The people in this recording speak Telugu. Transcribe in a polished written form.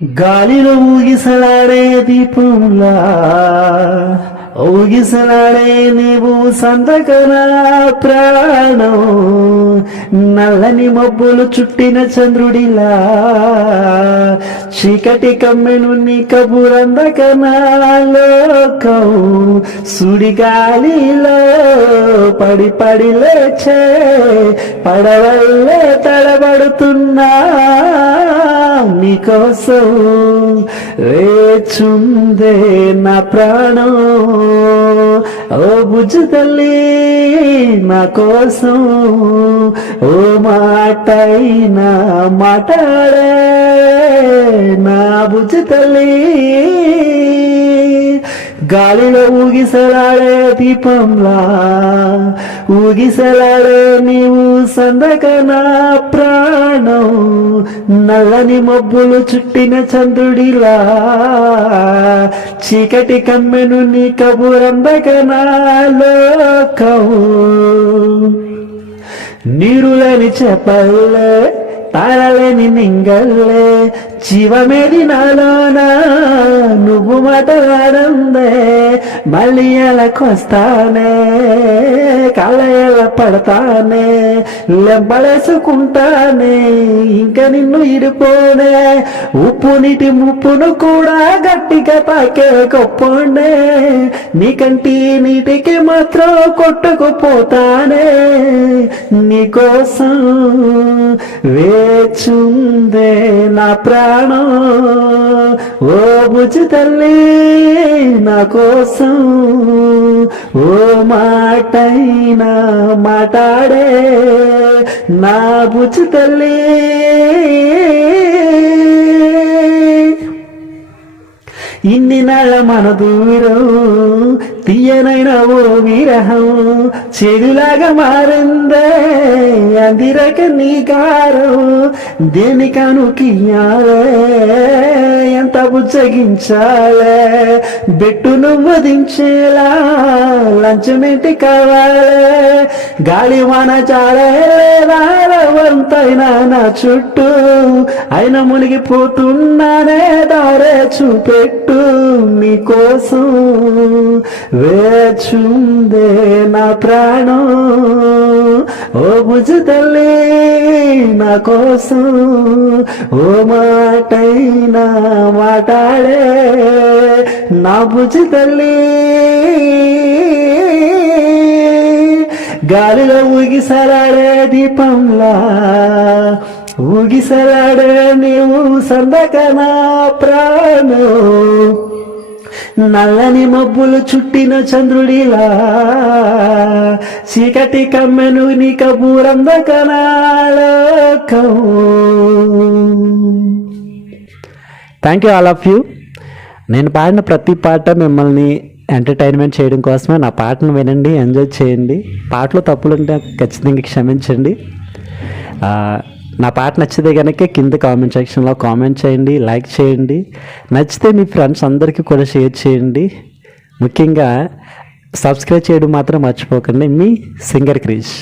గాలిలో ఊగిసలాడే దీపంలా ఊగిసలాడే నీవు సంతకన ప్రాణం నల్లని మబ్బులు చుట్టిన చంద్రుడిలా చీకటి కమ్మెను నీ కబురందకనా లోకం సుడిగాలిలో పడి పడి లేచే పడవల్లే తడబడుతున్నా నీకోసం వేచుందే నా ప్రాణం ఓ బుజ్జి తల్లి నా కోసం ఓ మాటైనా మాట్లాడే నా బుజ్జి తల్లి గాలిలో ఊగిసలాడే దీపంలా ఊగిసలాడే నీవు సందకన ప్రాణం నల్లని మబ్బులు చుట్టిన చంద్రుడిలా చీకటి కమ్మెను నీ కబురందకనా లోకం నీరులని చెప్పల్లే తాళలేని నింగల్లే జీవమేది నాలోనా నువ్వు మాట్లాడందే మళ్ళీ ఎలాకొస్తానే కళ్ళ ఎలా పడతానే లెంపలేసుకుంటానే ఇంకా నిన్ను ఇడిపోనే ఉప్పు నీటి ముప్పును కూడా గట్టిగా తాకే కొప్పండే నీకంటి నీటికి మాత్రం కొట్టుకుపోతానే నీకోసం వేచుందే నా ప్రాణం ఓ బుజ్జి తల్లి నా కోసం ఓ మాటైనా మాట్లాడే నా బుజ్జి తల్లి ఇన్ని నాళ్ళ మన దూరం తీయనైన ఓ విరహం చెడులాగా మారిందే అందిరక నీ గారం దేనికను కియాలే ఎంత బుజ్జగించాలే బెట్టును వదించేలా లంచమేంటి కావాలే గాలి వాన చాలే వంతైనా నా చుట్టూ అయిన మునిగిపోతున్నానే దారే చూపెట్టు నీకోసం వేచుందే నా ప్రాణం ఓ బుజ్జి తల్లి నా కోసం ఓ మాటైనా మాట్లాడే నా బుజ్జి తల్లి గాలిలో ఊగిసలాడే దీపంలా ఊగిసలాడే నీవు సందకన ప్రాణం నల్లని మబ్బులు చుట్టిన చంద్రుడిలా చీకటి కమ్మెను నీ కబూరందకనా లోకం. Thank you all of you. నేను పాడిన ప్రతి పాట మిమ్మల్ని ఎంటర్టైన్మెంట్ చేయడం కోసమే. నా పాటను వినండి, ఎంజాయ్ చేయండి. పాటలో తప్పులుంటే ఖచ్చితంగా క్షమించండి. నా పాట నచ్చితే కనుక కింద కామెంట్ సెక్షన్లో కామెంట్ చేయండి, లైక్ చేయండి. నచ్చితే మీ ఫ్రెండ్స్ అందరికీ కూడా షేర్ చేయండి. ముఖ్యంగా సబ్స్క్రైబ్ చేయడం మాత్రం మర్చిపోకండి. మీ సింగర్ క్రిష్.